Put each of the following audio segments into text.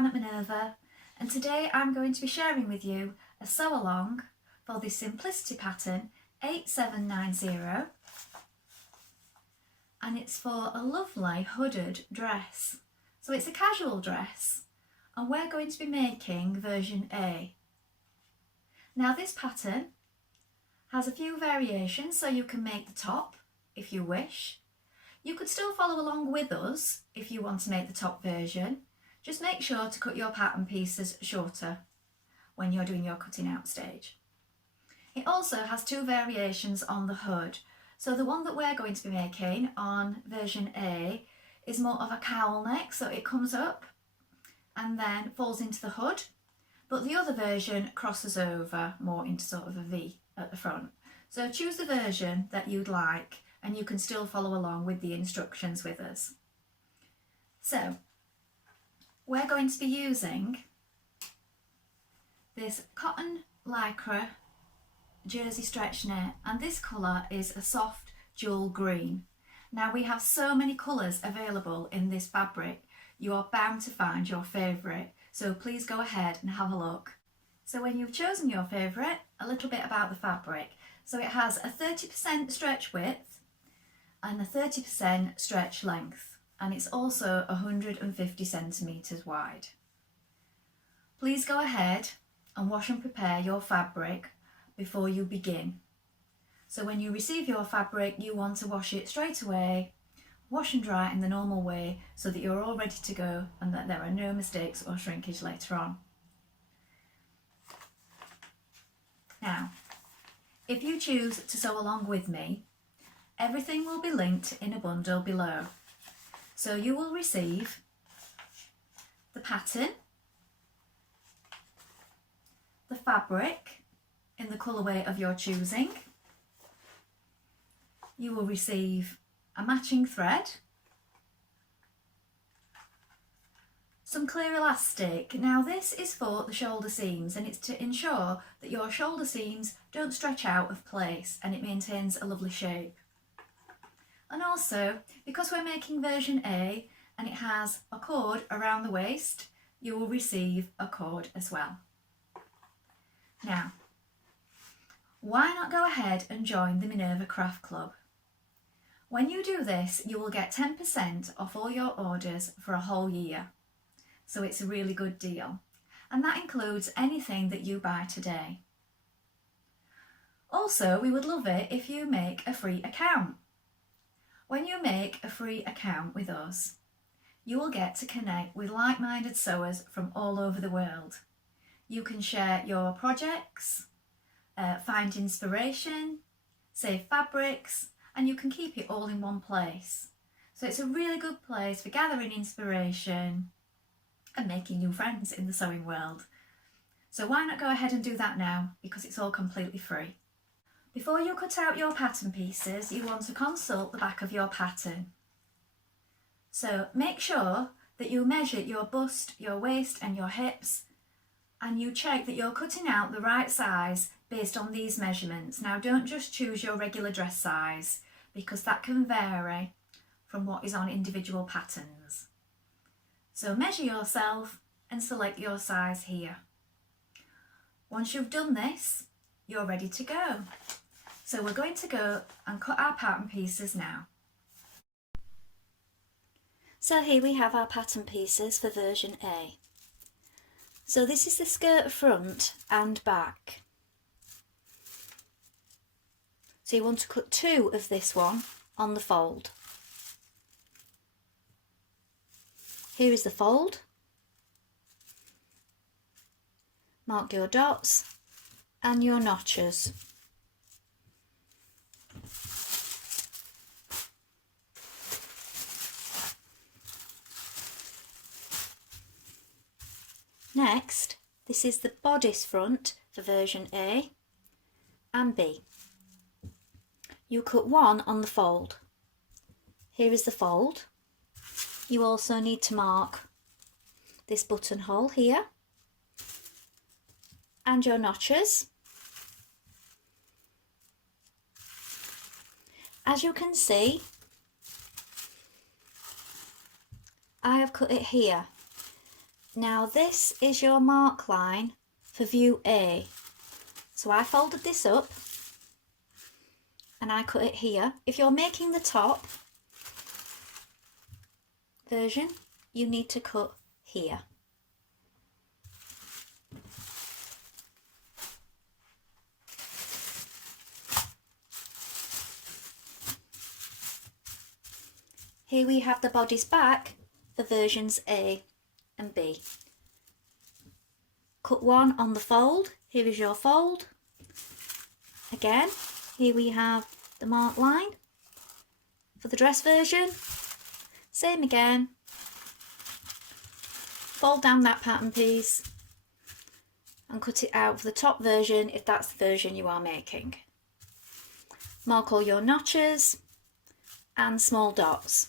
Dianne at Minerva, and today I'm going to be sharing with you a sew along for the Simplicity pattern 8790, and it's for a lovely hooded dress. So it's a casual dress and we're going to be making version A. Now this pattern has a few variations, so you can make the top if you wish. You could still follow along with us if you want to make the top version. Just make sure to cut your pattern pieces shorter when you're doing your cutting out stage. It also has two variations on the hood. So the one that we're going to be making on version A is more of a cowl neck, so it comes up and then falls into the hood, but the other version crosses over more into sort of a V at the front. So choose the version that you'd like and you can still follow along with the instructions with us. So we're going to be using this cotton lycra jersey stretch knit, and this colour is a soft jewel green. Now we have so many colours available in this fabric, you are bound to find your favourite, so please go ahead and have a look. So when you've chosen your favourite, a little bit about the fabric. So it has a 30% stretch width and a 30% stretch length, and it's also 150 centimetres wide. Please go ahead and wash and prepare your fabric before you begin. So when you receive your fabric, you want to wash it straight away, wash and dry in the normal way so that you're all ready to go and that there are no mistakes or shrinkage later on. Now, if you choose to sew along with me, everything will be linked in a bundle below. So you will receive the pattern, the fabric in the colourway of your choosing. You will receive a matching thread, some clear elastic. Now this is for the shoulder seams, and it's to ensure that your shoulder seams don't stretch out of place and it maintains a lovely shape. And also, because we're making version A and it has a cord around the waist, you will receive a cord as well. Now, why not go ahead and join the Minerva Craft Club? When you do this, you will get 10% off all your orders for a whole year. So it's a really good deal. And that includes anything that you buy today. Also, we would love it if you make a free account. When you make a free account with us, you will get to connect with like-minded sewers from all over the world. You can share your projects, find inspiration, save fabrics, and you can keep it all in one place. So it's a really good place for gathering inspiration and making new friends in the sewing world. So why not go ahead and do that now, because it's all completely free. Before you cut out your pattern pieces, you want to consult the back of your pattern. So make sure that you measure your bust, your waist and your hips, and you check that you're cutting out the right size based on these measurements. Now don't just choose your regular dress size, because that can vary from what is on individual patterns. So measure yourself and select your size here. Once you've done this, you're ready to go. So we're going to go and cut our pattern pieces now. So here we have our pattern pieces for version A. So this is the skirt front and back. So you want to cut 2 of this one on the fold. Here is the fold. Mark your dots and your notches. Next, this is the bodice front for version A and B. You cut 1 on the fold. Here is the fold. You also need to mark this buttonhole here and your notches. As you can see, I have cut it here. Now this is your mark line for view A. So I folded this up and I cut it here. If you're making the top version, you need to cut here. Here we have the bodice back for versions A and B. Cut one on the fold. Here is your fold. Again, here we have the mark line for the dress version. Same again. Fold down that pattern piece and cut it out for the top version if that's the version you are making. Mark all your notches and small dots.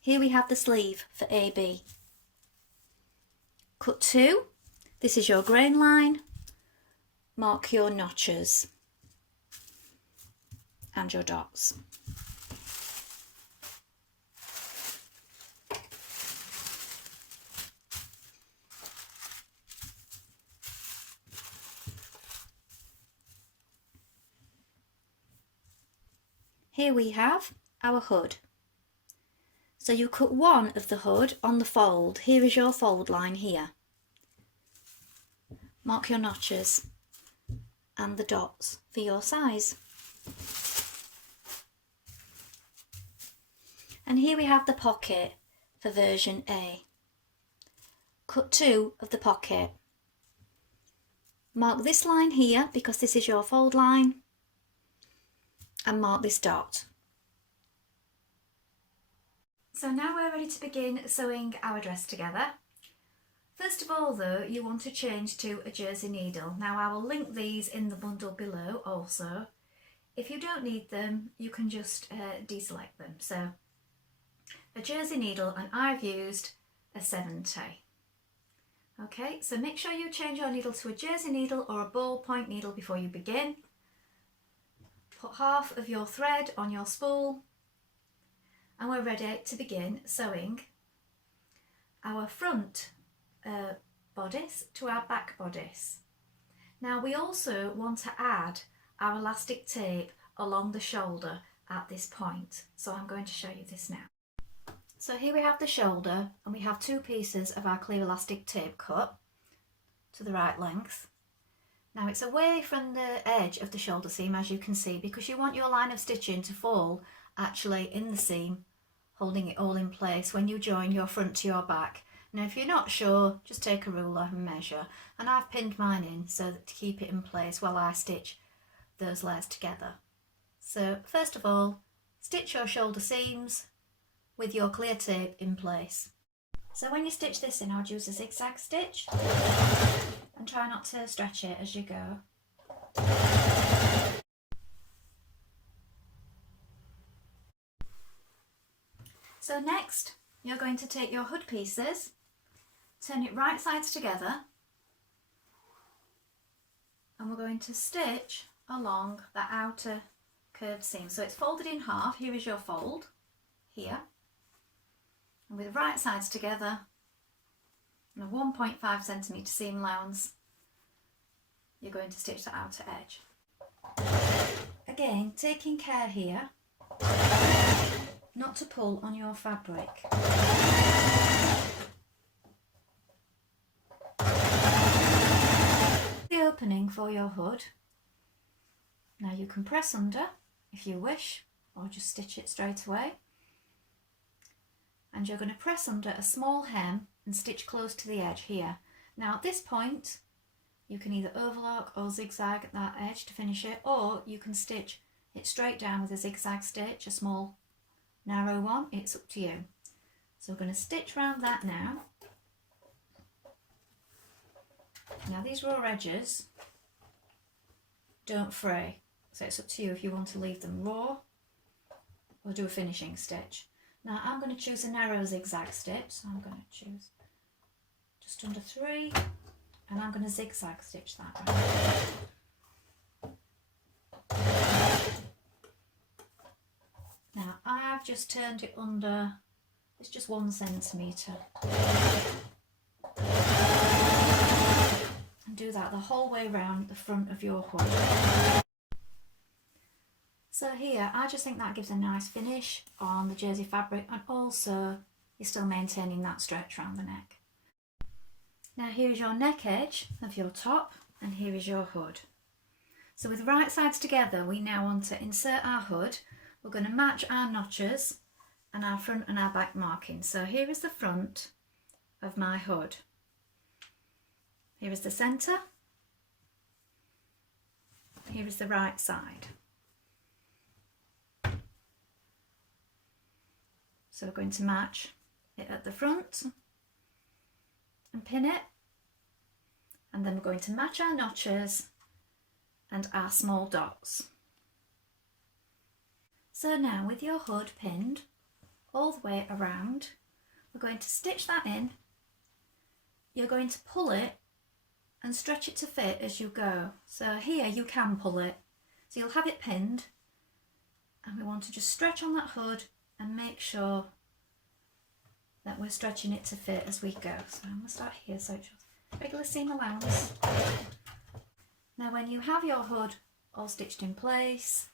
Here we have the sleeve for AB. Cut two. This is your grain line. Mark your notches and your dots. Here we have our hood. So you cut one of the hood on the fold. Here is your fold line here. Mark your notches and the dots for your size. And here we have the pocket for version A. Cut two of the pocket. Mark this line here because this is your fold line, and mark this dot. So now we're ready to begin sewing our dress together. First of all though, you want to change to a jersey needle. Now I will link these in the bundle below also. If you don't need them, you can just deselect them. So a jersey needle, and I've used a 70. Okay, so make sure you change your needle to a jersey needle or a ballpoint needle before you begin. Put half of your thread on your spool and we're ready to begin sewing our front bodice to our back bodice. Now we also want to add our elastic tape along the shoulder at this point, so I'm going to show you this now. So here we have the shoulder and we have two pieces of our clear elastic tape cut to the right length. Now it's away from the edge of the shoulder seam, as you can see, because you want your line of stitching to fall actually in the seam, holding it all in place when you join your front to your back. Now if you're not sure, just take a ruler and measure, and I've pinned mine in so that to keep it in place while I stitch those layers together. So first of all, stitch your shoulder seams with your clear tape in place. So when you stitch this in, I would use a zigzag stitch and try not to stretch it as you go. So next, you're going to take your hood pieces, turn it right sides together, and we're going to stitch along the outer curved seam. So it's folded in half. Here is your fold, here. And with right sides together and a 1.5 centimetre seam allowance, you're going to stitch the outer edge. Again, taking care here not to pull on your fabric. The opening for your hood. Now you can press under if you wish, or just stitch it straight away. And you're going to press under a small hem and stitch close to the edge here. Now at this point, you can either overlock or zigzag at that edge to finish it, or you can stitch it straight down with a zigzag stitch, a small narrow one. It's up to you. So we're going to stitch around that now. Now these raw edges don't fray, so it's up to you if you want to leave them raw or do a finishing stitch. Now I'm going to choose a narrow zigzag stitch, so I'm going to choose just under 3 and I'm going to zigzag stitch that around. Now I've just turned it under, it's just 1 centimetre. And do that the whole way around the front of your hood. So here, I just think that gives a nice finish on the jersey fabric, and also you're still maintaining that stretch around the neck. Now here's your neck edge of your top, and here is your hood. So with right sides together, we now want to insert our hood. We're going to match our notches and our front and our back markings. So here is the front of my hood. Here is the centre. Here is the right side. So we're going to match it at the front and pin it. And then we're going to match our notches and our small dots. So now with your hood pinned all the way around, we're going to stitch that in. You're going to pull it and stretch it to fit as you go. So here you can pull it. So you'll have it pinned, and we want to just stretch on that hood and make sure that we're stretching it to fit as we go. So I'm going to start here, so it's regular seam allowance. Now when you have your hood all stitched in place,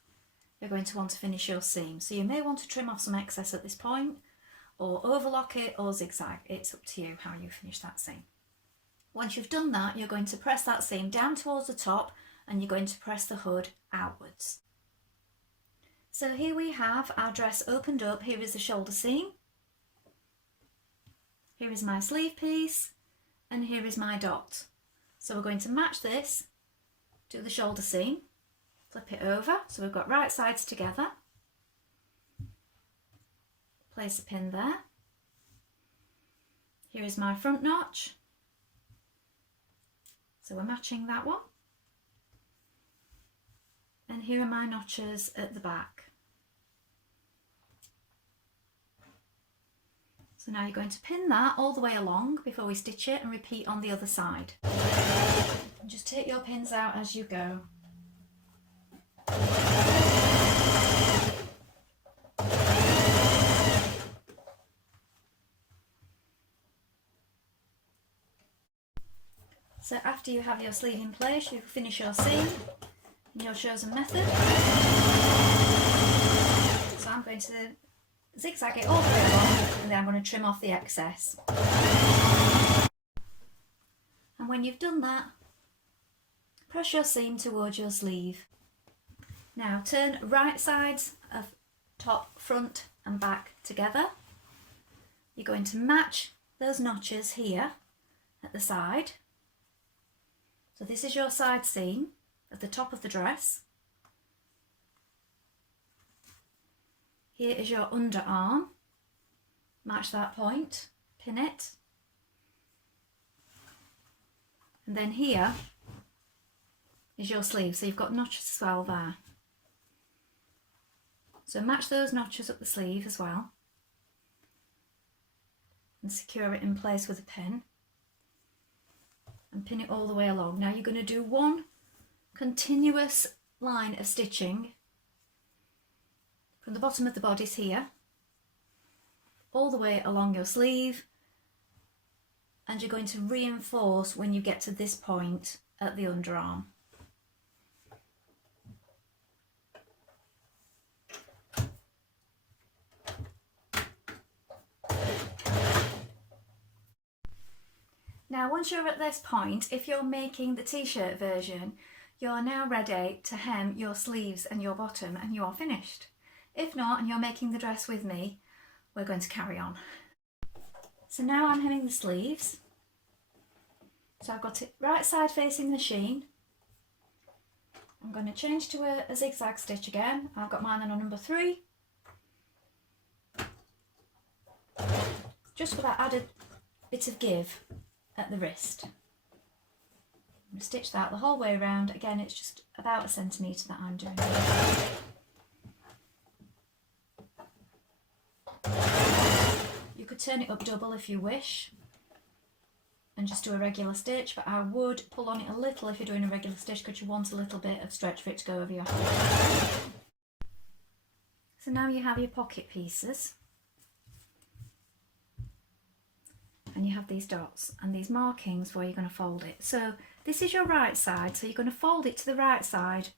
you're going to want to finish your seam. So you may want to trim off some excess at this point, or overlock it, or zigzag. It's up to you how you finish that seam. Once you've done that, you're going to press that seam down towards the top, and you're going to press the hood outwards. So here we have our dress opened up. Here is the shoulder seam. Here is my sleeve piece, and here is my dot. So we're going to match this to the shoulder seam. Flip it over, so we've got right sides together. Place a pin there. Here is my front notch. So we're matching that one. And here are my notches at the back. So now you're going to pin that all the way along before we stitch it, and repeat on the other side. And just take your pins out as you go. So after you have your sleeve in place, you finish your seam in your chosen method. So I'm going to zigzag it all the way along, and then I'm going to trim off the excess. And when you've done that, press your seam towards your sleeve. Now turn right sides of top, front and back together. You're going to match those notches here at the side. So this is your side seam at the top of the dress. Here is your underarm. Match that point, pin it. And then here is your sleeve, so you've got notches as well there. So match those notches up the sleeve as well and secure it in place with a pin and pin it all the way along. Now you're going to do one continuous line of stitching from the bottom of the bodice here all the way along your sleeve, and you're going to reinforce when you get to this point at the underarm. Now once you're at this point, if you're making the t-shirt version, you're now ready to hem your sleeves and your bottom, and you are finished. If not, and you're making the dress with me, we're going to carry on. So now I'm hemming the sleeves. So I've got it right side facing the sheen. I'm going to change to a zigzag stitch again. I've got mine on number 3. Just for that added bit of give at the wrist. I'm going to stitch that the whole way around. Again, it's just about 1 centimetre that I'm doing. You could turn it up double if you wish and just do a regular stitch, but I would pull on it a little if you're doing a regular stitch because you want a little bit of stretch for it to go over your hand. So now you have your pocket pieces and you have these dots and these markings where you're going to fold it. So this is your right side, so you're going to fold it to the right side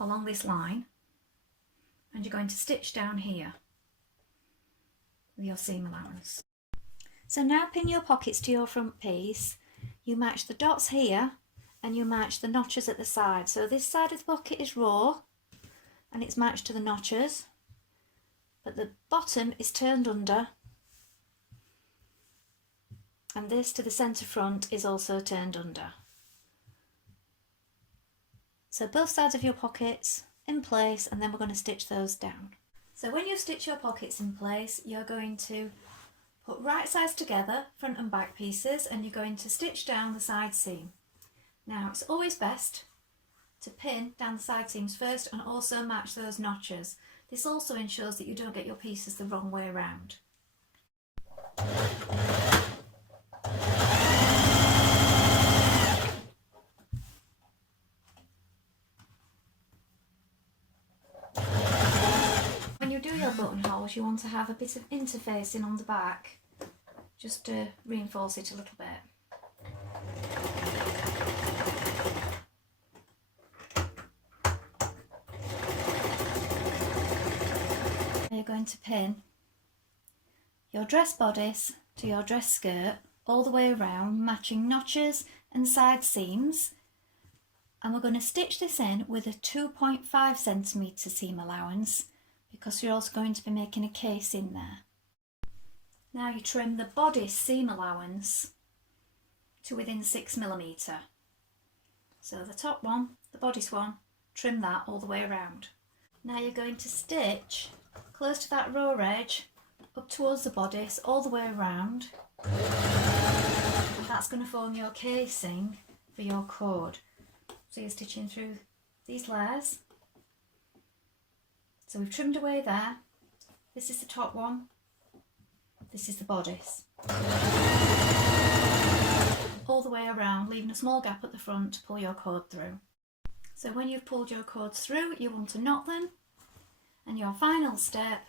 along this line, and you're going to stitch down here with your seam allowance. So now pin your pockets to your front piece. You match the dots here and you match the notches at the side. So this side of the pocket is raw and it's matched to the notches, but the bottom is turned under, and this to the centre front is also turned under. So both sides of your pockets in place, and then we're going to stitch those down. So when you stitch your pockets in place, you're going to put right sides together, front and back pieces, and you're going to stitch down the side seam. Now it's always best to pin down the side seams first and also match those notches. This also ensures that you don't get your pieces the wrong way around. When you do your buttonholes, you want to have a bit of interfacing on the back just to reinforce it a little bit. You're going to pin your dress bodice to your dress skirt all the way around, matching notches and side seams, and we're going to stitch this in with a 2.5 centimetre seam allowance because you're also going to be making a case in there. Now you trim the bodice seam allowance to within 6mm. So the top one, the bodice one, trim that all the way around. Now you're going to stitch close to that raw edge up towards the bodice all the way around, and that's going to form your casing for your cord. So you're stitching through these layers. So we've trimmed away there. This is the top one, this is the bodice. All the way around, leaving a small gap at the front to pull your cord through. So when you've pulled your cords through, you want to knot them, and your final step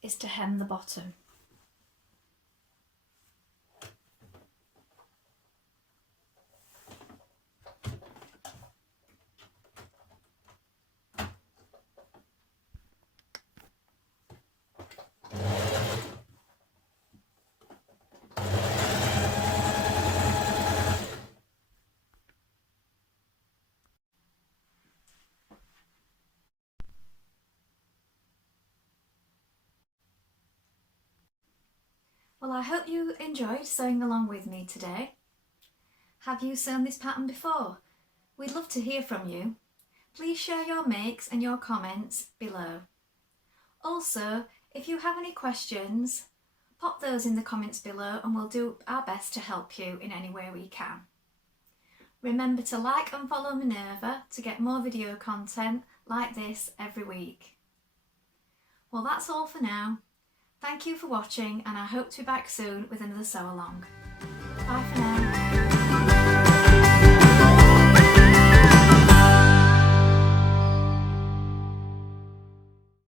is to hem the bottom. Well, I hope you enjoyed sewing along with me today. Have you sewn this pattern before? We'd love to hear from you. Please share your makes and your comments below. Also, if you have any questions, pop those in the comments below and we'll do our best to help you in any way we can. Remember to like and follow Minerva to get more video content like this every week. Well, that's all for now. Thank you for watching, and I hope to be back soon with another sew along. Bye for now.